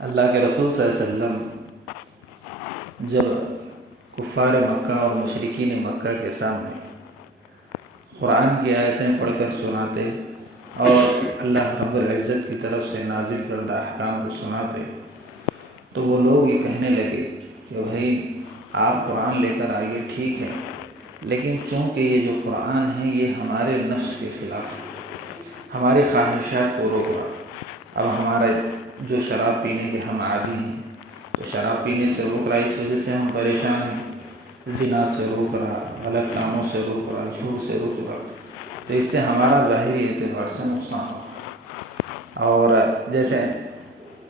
اللہ کے رسول صلی اللہ علیہ وسلم جب کفار مکہ اور مشرکین مکہ کے سامنے قرآن کی آیتیں پڑھ کر سناتے اور اللہ رب العزت کی طرف سے نازل کردہ احکام کو سناتے تو وہ لوگ یہ کہنے لگے کہ بھائی آپ قرآن لے کر آئیے، ٹھیک ہے، لیکن چونکہ یہ جو قرآن ہے یہ ہمارے نفس کے خلاف ہے، ہماری خواہشات کو روک رہا۔ اب ہمارا جو شراب پینے کے ہم عادی ہیں تو شراب پینے سے روک رہا، اس وجہ سے ہم پریشان ہیں، زنا سے روک رہا، غلط کاموں سے روک رہا، جھوٹ سے روک رہا، تو اس سے ہمارا ظاہری اعتبار سے نقصان ہو۔ اور جیسے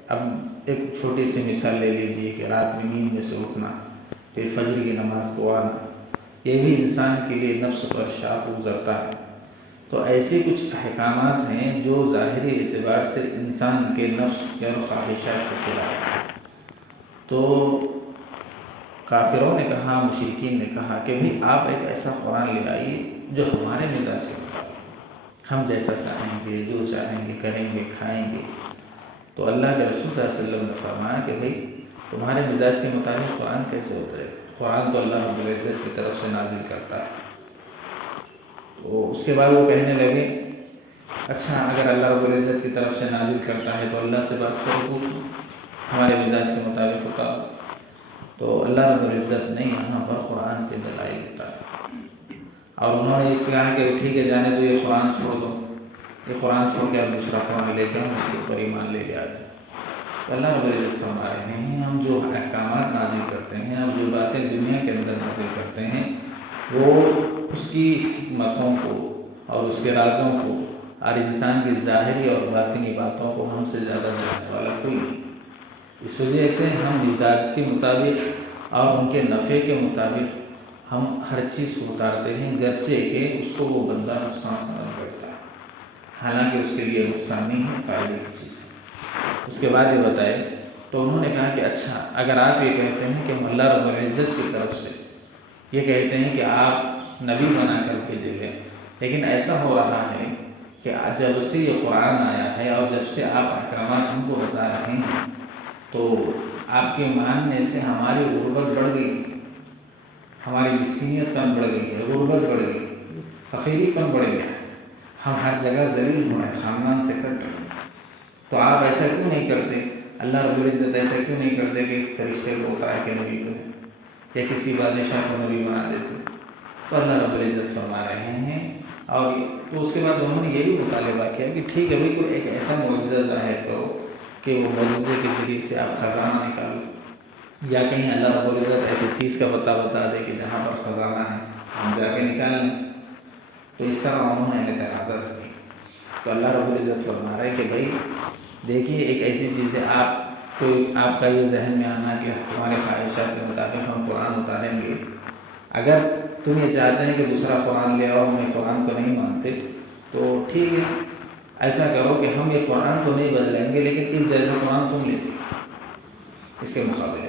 اب ایک چھوٹی سی مثال لے لیجیے کہ رات میں نیند میں سے اٹھنا، پھر فجر کی نماز کو آنا، یہ بھی انسان کے لیے نفس پر شاق گزرتا ہے۔ تو ایسے کچھ احکامات ہیں جو ظاہری اعتبار سے انسان کے نفس کے اور خواہشات کے خلاف ہیں۔ تو کافروں نے کہا، مشرکین نے کہا کہ بھئی آپ ایک ایسا قرآن لے آئیے جو ہمارے مزاج کے مطابق، ہم جیسا چاہیں گے، جو چاہیں گے کریں گے، کھائیں گے۔ تو اللہ کے رسول صلی اللہ علیہ وسلم نے فرمایا کہ بھئی تمہارے مزاج کے مطابق قرآن کیسے اترے؟ قرآن تو اللہ رب العزت کی طرف سے نازل کرتا ہے۔ تو اس کے بعد وہ کہنے لگے اچھا اگر اللہ رب العزت کی طرف سے نازل کرتا ہے تو اللہ سے بات کرو، پوچھو، ہمارے مزاج کے مطابق ہوتا۔ تو اللہ رب العزت نے یہاں پر قرآن کے دلائل بتائے اور انہوں نے اس کہا کہ ٹھیک ہے جانے دو، یہ قرآن چھوڑ دو، یہ قرآن چھوڑ کے اب دوسرا قرآن لے کے ہم اس کے اوپر ایمان لے آتے۔ تو اللہ رب العزت فرما رہے ہیں ہم جو احکامات نازل کرتے ہیں، ہم جو باتیں دنیا کے اندر نازل کرتے ہیں، وہ اس کی حکمتوں کو اور اس کے رازوں کو اور انسان کی ظاہری اور باطنی باتوں کو ہم سے زیادہ جاننے والا کوئی نہیں۔ اس وجہ سے ہم مزاج کے مطابق اور ان کے نفع کے مطابق ہم ہر چیز کو اتارتے ہیں، گرچہ کہ اس کو وہ بندہ نقصان سمجھ کرتا ہے، حالانکہ اس کے لیے نقصان نہیں ہے، فائدے کی چیز ہے۔ اس کے بعد یہ بتائے تو انہوں نے کہا کہ اچھا اگر آپ یہ کہتے ہیں کہ ہم اللہ رب العزت کی طرف سے یہ کہتے ہیں کہ آپ نبی بنا کر بھیجے گئے، لیکن ایسا ہو رہا ہے کہ جب سے یہ قرآن آیا ہے اور جب سے آپ احکامات ہم کو بتا رہے ہیں تو آپ کے ماننے سے ہماری غربت بڑھ گئی، ہماری مسکینیت کم بڑھ گئی ہے، غربت بڑھ گئی، فقیری کم بڑھ گیا ہے، ہم ہر جگہ ذلیل ہو رہے ہیں، خاندان سے کٹ رہے ہیں۔ تو آپ ایسا کیوں نہیں کرتے؟ اللہ رب العزت ایسا کیوں نہیں کرتے کہ فرشتے کو اتار کے نبی بنے یا کسی بادشاہ کو نبی بنا دیتے؟ تو اللہ رب العزت فرما رہے ہیں اور تو اس کے بعد انہوں نے یہ بھی مطالبہ کیا کہ ٹھیک ہے بھائی کوئی ایک ایسا معجزہ ظاہر کرو کہ وہ معجزے کے ذریعے سے آپ خزانہ نکالو، یا کہیں اللہ رب العزت ایسی چیز کا پتہ بتا دے کہ جہاں پر خزانہ ہے ہم جا کے نکال لیں۔ تو اس طرح انہوں نے اعتراضات کی۔ تو اللہ رب العزت فرما رہے ہیں کہ بھائی دیکھیے ایک ایسی چیز ہے، آپ کا یہ ذہن میں آنا کہ ہمارے خواہشات کے مطابق ہم قرآن اتاریں گے، اگر تم یہ چاہتے ہیں کہ دوسرا قرآن لے آؤ، ہم یہ قرآن کو نہیں مانتے، تو ٹھیک ہے ایسا کرو کہ ہم یہ قرآن تو نہیں بدلیں گے لیکن اس جیسا قرآن تم لے لو، اس کے مقابلے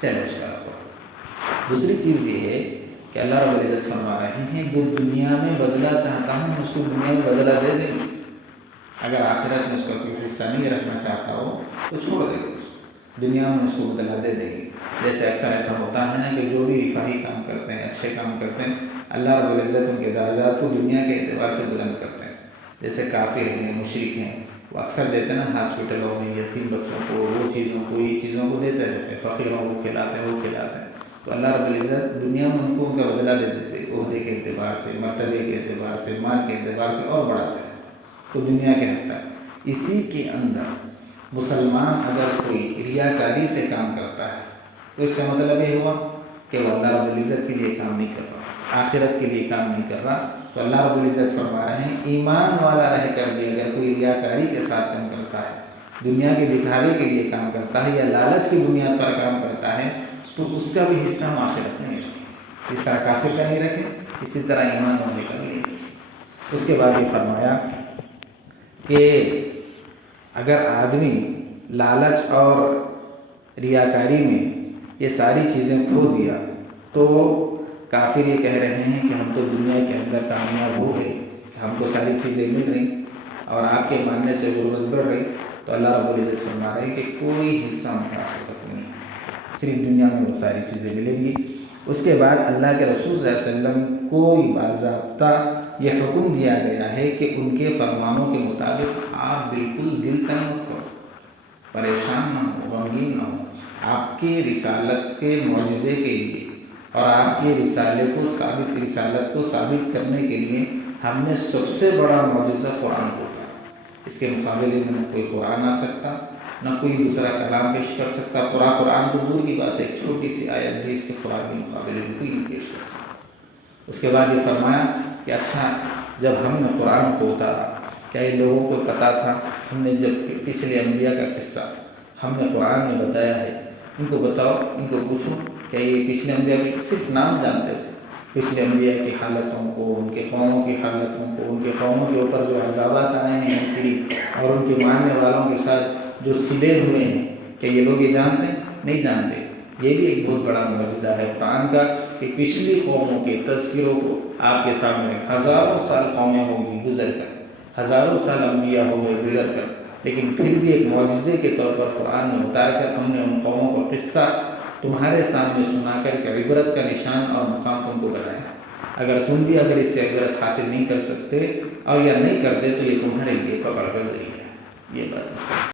چیلنج کرا ہو۔ دوسری چیز یہ ہے کہ اللہ رب العزت فرما رہے ہیں جو دنیا میں بدلہ چاہتا ہوں اس کو دنیا میں بدلہ دے دیں گے، اگر آخرت میں اس کا کوئی حصہ نہیں رکھنا چاہتا ہو تو چھوڑ دیں گے، دنیا میں اس کو بدلہ دے دیں گے۔ جیسے اکثر ایسا ہوتا ہے نا کہ جو بھی رفاہی کام کرتے ہیں، اچھے کام کرتے ہیں، اللہ رب العزت ان کے درجات کو دنیا کے اعتبار سے بلند کرتے ہیں۔ جیسے کافر ہیں، مشرک ہیں، وہ اکثر دیتے ہیں نا ہاسپٹلوں میں یتیم بچوں کو، وہ چیزوں کو، یہ چیزوں کو دیتے رہتے ہیں، فقیروں کو کھلاتے ہیں، وہ کھلاتے ہیں، تو اللہ رب العزت دنیا میں ان کو ان کا بدلہ دے دیتے ہیں، عہدے کے اعتبار سے، مرتبے کے اعتبار سے، مال کے اعتبار سے اور بڑھاتے ہیں، تو دنیا کے حد تک۔ اسی کے اندر مسلمان اگر کوئی ریاکاری سے کام کرتا ہے تو اس کا مطلب یہ ہوا کہ وہ اللہ رب العزت کے لیے کام نہیں کر رہا، آخرت کے لیے کام نہیں کر رہا۔ تو اللہ رب العزت فرما رہے ہیں ایمان والا رہ کر بھی اگر کوئی ریاکاری کے ساتھ کام کرتا ہے، دنیا کے دکھاوے کے لیے کام کرتا ہے یا لالچ کی بنیاد پر کام کرتا ہے تو اس کا بھی حصہ ہم آخرت میں نہیں رکھیں، اس طرح کافر کا نہیں رکھیں، اسی طرح ایمان والے کا بھی نہیں رکھیں۔ اس کے بعد یہ فرمایا کہ اگر آدمی لالچ اور ریاکاری میں یہ ساری چیزیں کھو دیا تو کافر یہ کہہ رہے ہیں کہ ہم تو دنیا کے اندر کامیاب ہو گئے، ہم کو ساری چیزیں مل رہی، اور آپ کے ماننے سے غربت بڑھ رہی تو اللہ رب العزت فرما رہے ہیں کہ کوئی حصہ ان کا آخرت نہیں ہے، صرف دنیا میں وہ ساری چیزیں ملیں گی۔ اس کے بعد اللہ کے رسول صلی اللہ علیہ وسلم کو باضابطہ یہ حکم دیا گیا ہے کہ ان کے فرمانوں کے مطابق آپ بالکل دل تنگ مت کرو، پریشان نہ ہو، غمگین نہ ہو۔ آپ کی رسالت کے معجزے کے لیے اور آپ کی رسالت کو ثابت کرنے کے لیے ہم نے سب سے بڑا معجزہ قرآن کو کہا۔ اس کے مقابلے میں نہ کوئی قرآن آ سکتا، نہ کوئی دوسرا کلام پیش کر سکتا۔ قرآن تو دور کی بات ہے، ایک چھوٹی سی آیت بھی اس کے قرآن کے مقابلے میں کوئی نہیں پیش کر سکتا۔ اس کے بعد یہ فرمایا کہ اچھا، جب ہم نے قرآن کو اتارا، کیا یہ لوگوں کو پتہ تھا؟ ہم نے جب پچھلے انبیاء کا قصہ ہم نے قرآن میں بتایا ہے، ان کو بتاؤ، ان کو پوچھو، کیا یہ پچھلے انبیاء کے صرف نام جانتے تھے؟ پچھلے انبیاء کی حالتوں کو، ان کے قوموں کی حالتوں کو، ان کے قوموں کے اوپر جو عذابات آئے ہیں اور ان کے ماننے والوں کے ساتھ جو سلے ہوئے ہیں، کہ یہ لوگ یہ جانتے ہیں؟ نہیں جانتے۔ یہ بھی ایک بہت بڑا معجزہ ہے قرآن کا کہ پچھلی قوموں کے تذکروں کو آپ کے سامنے ہزاروں سال قومیں ہوں گی گزر کر، ہزاروں سال انبیاء ہو گئے گزر کر، لیکن پھر بھی ایک معجزے کے طور پر قرآن میں اتار کر ہم نے ان قوموں کا قصہ تمہارے سامنے سنا کر کہ عبرت کا نشان اور مقام تم کو بنایا۔ اگر تم بھی اس سے عبرت حاصل نہیں کر سکتے اور یا نہیں کرتے تو یہ تمہارے لیے پکڑ کا ذریعہ ہے۔ یہ بات